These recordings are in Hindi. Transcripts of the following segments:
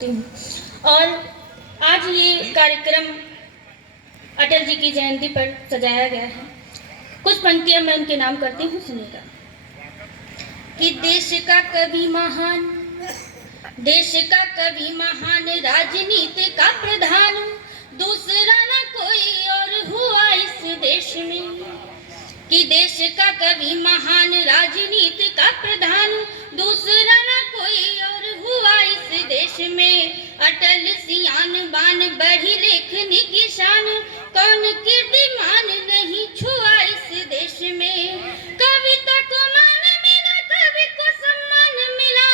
और आज ये कार्यक्रम अटल जी की जयंती पर सजाया गया है। कुछ पंक्तियां मैं उनके नाम करती हूँ, सुनिएगा। कि देश का कवि महान, देश का कवि महान, राजनीति का प्रधान, दूसरा न कोई और हुआ इस देश में। कि देश का कवि महान, राजनीति का प्रधान, दूसरा न कोई और हुआ इस देश में। अटल सियान बान, बढ़ी लेखनी की शान, कौन कीर्तिमान नहीं छुआ इस देश में। कविता को मान मिला, कवि को सम्मान मिला,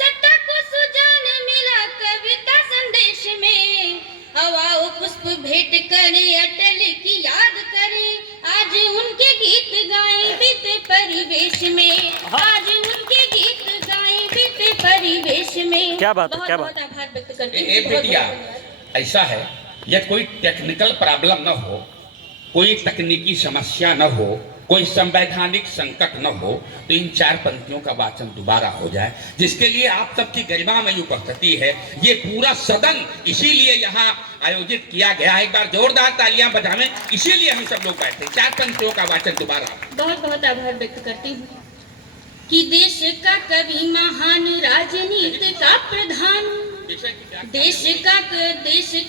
सत्ता को सुजान मिला कविता संदेश में। हवाओं पुष्प भेंट करें, अटल की याद करें, आज उनके गीत गाएं बीते परिवेश में। आज उनके गीत गाएं बीते परिवेश में। क्या बात है, क्या बात। बहुत आभार व्यक्त करती हूँ। ए बेटिया, ऐसा है, यदि कोई टेक्निकल प्रॉब्लम न हो, कोई तकनीकी समस्या न हो, कोई संवैधानिक संकट न हो, तो इन 4 पंक्तियों का वाचन दोबारा हो जाए, जिसके लिए आप सबकी गरिमा में उपस्थिति है। ये पूरा सदन इसीलिए यहाँ आयोजित किया गया है। एक बार जोरदार तालियां बजावें, इसीलिए हम सब लोग बैठे। 4 पंक्तियों का वाचन दोबारा। बहुत बहुत आभार व्यक्त करती हूँ। कि देश का कवि महान, राजनीति का प्रधान, देश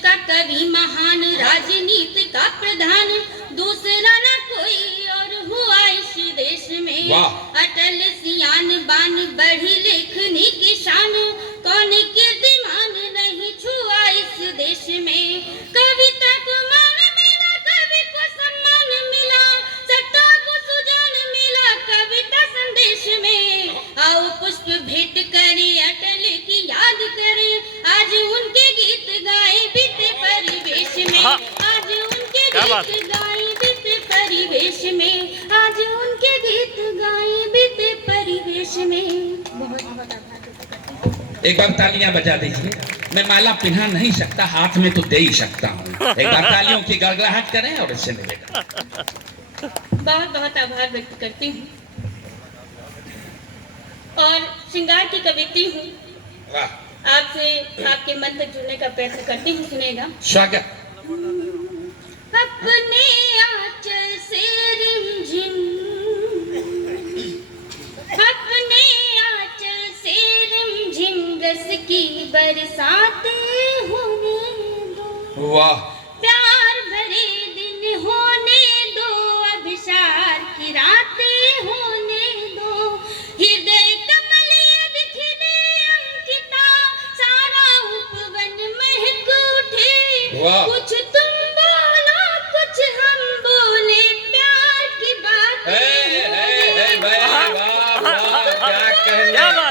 का कवि महान, राजनीति का प्रधान, दूसरा न कोई और हुआ इस देश में। अटल सियान बान, बढ़ी लेखनी की शान, कौन कीर्तिमान नहीं छुआ इस देश में। कविता को मान मिला, कवि को सम्मान मिला, सत्ता को सुजान मिला कविता संदेश में। आओ पुष्प भेंट करें, अटल की याद करें, आज उनके गीत गाएं बीते परिवेश में। आज उनके गीत गाएं बीते परिवेश में। आज उनके गीत गाएं बीते परिवेश में। बहुत बहुत आभार। एक बार तालियां बजा दीजिए। मैं माला पिन्हा नहीं सकता, हाथ में तो दे ही सकता हूँ। एक बार तालियों की गड़गड़ाहट करें और इससे मिलेगा। बहुत बहुत आभार व्यक्त करती हूँ और श्रृंगार की कवित्री हूँ। आपसे आपके मन तक जुड़ने का प्रयत्न करती हूँ, सुनेगा। स्वागत। अपने आंचल से रिमझिम, अपने आंचल से रिमझिम, रस की बरसातें होने दो। वाह। प्यार भरे दिन होने दो, अभिसार की रातें होने दो। हृदय कमल यदि खिले अंकिता, सारा उपवन महक उठे। कुछ तुम बोलो, कुछ हम बोले, प्यार की बातें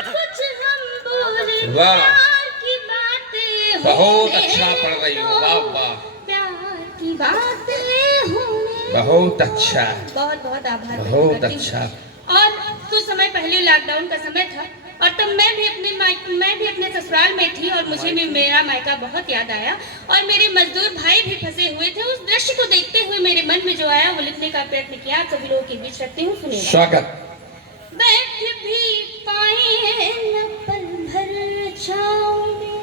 कुछ हम बोले, प्यार की बातें। बहुत अच्छा पढ़ रही हो। वाह वाह। प्यार की बातें होने। बहुत अच्छा। बहुत बहुत आभार। बहुत अच्छा। और कुछ समय पहले लॉकडाउन का समय था और तब मैं भी अपने ससुराल में थी और मुझे भी मेरा मायका बहुत याद आया और मेरे मजदूर भाई भी फंसे हुए थे। उस दृश्य को देखते हुए मेरे मन में जो आया वो लिखने का प्रयत्न किया। आप सभी लोगों के बीच रखती हूँ, सुनिए। स्वागत। बैठ भी पाए न पल भर छाँव में,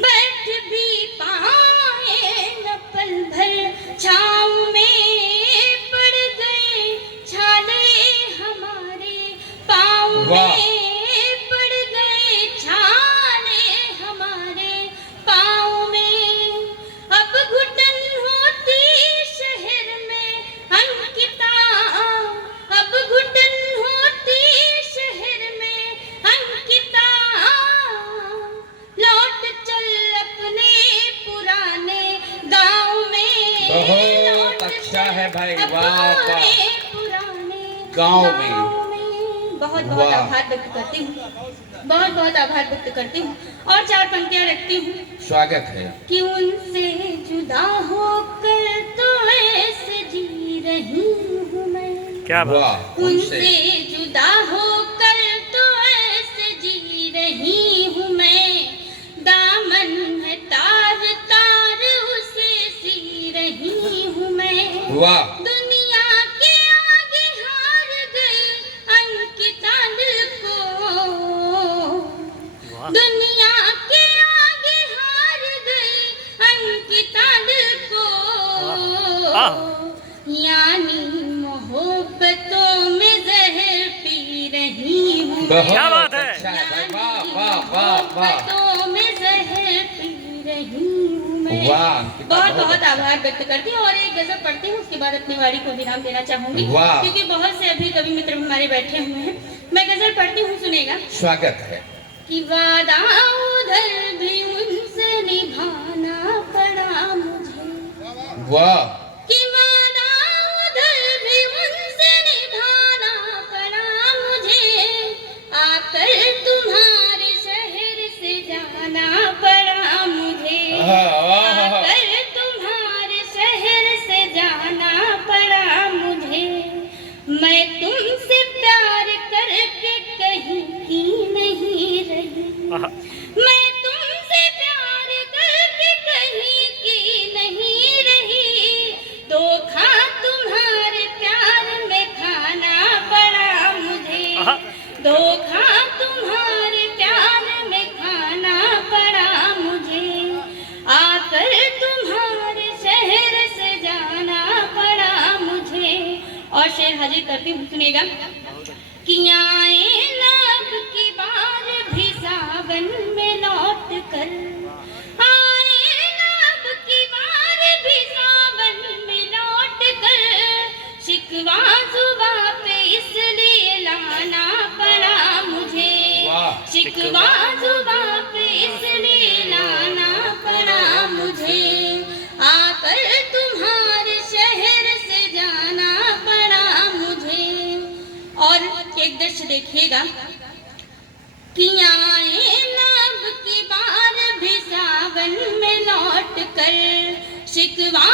बैठ भी पाए न पल भर छाँव में, पड़ गए छाले हमारे पाँव में, पड़ गए छाले हमारे पाँव में। अब घुटन होती शहर में अंकिता, अब घुटन होती शहर में अंकिता, लौट चल अपने पुराने गाँव में। बहुत अच्छा है भाई। वाह वाह। पुराने गाँव में। बहुत बहुत आभार व्यक्त करती हूँ। बहुत बहुत आभार व्यक्त करती हूँ और 4 पंक्तियाँ रखती हूँ। स्वागत है। कि उनसे जुदा होकर तो ऐसे जी रही हूँ मैं। क्या बात। उनसे जुदा होकर तो ऐसे जी रही हूँ मैं। दामन है तार तार उसे सी रही हूँ मैं। वाह। दुनिया के आगे हार गई अंकिता दिल को, दुनिया के बहुत क्या बात है। अच्छा है भाई, वाह वाह वाह वाह बातों में जहर पी रही हूँ मैं। वाह, अंकिता, बहुत बहुत बहुत अच्छा। आभार व्यक्त करती हूँ और एक गजल पढ़ती हूँ, उसके बाद अपनी वारी को विराम देना चाहूंगी, वाह। क्योंकि बहुत से अभी कवि मित्र हमारे बैठे हुए हैं। मैं गजल पढ़ती हूँ, सुनेगा। स्वागत है। कि वादा उधर भी उनसे निभाना पड़ा मुझे, वाह कि वादा उधर भी उनसे निभाना पड़ा मुझे, आकर तुम्हारे शहर से जाना पड़ा मुझे, आकर तुम्हारे शहर से जाना पड़ा मुझे। मैं तुमसे प्यार करके कहीं की नहीं रही, मैं तुमसे प्यार करके कहीं की नहीं रही, धोखा तुम्हारे प्यार में खाना पड़ा मुझे, धोखा तुम्हारे प्यार में खाना पड़ा मुझे, आकर तुम्हारे शहर से जाना पड़ा मुझे। और शेर हाजिर करती हूँ, सुनेगा। कि आए लब की बार भी सावन में लौट कर, आए लब की बार भी सावन में लौट कर, शिकवा जुबा पे इसलिए लाना पड़ा मुझे, शिकवा जुबा पे इसलिए लाना पड़ा मुझे, आकर तुम्हारे शहर से जाना पड़ा मुझे। और एक दृश्य देखिएगा। कि आए लब की बार भी सावन में लौट कर, शिकवा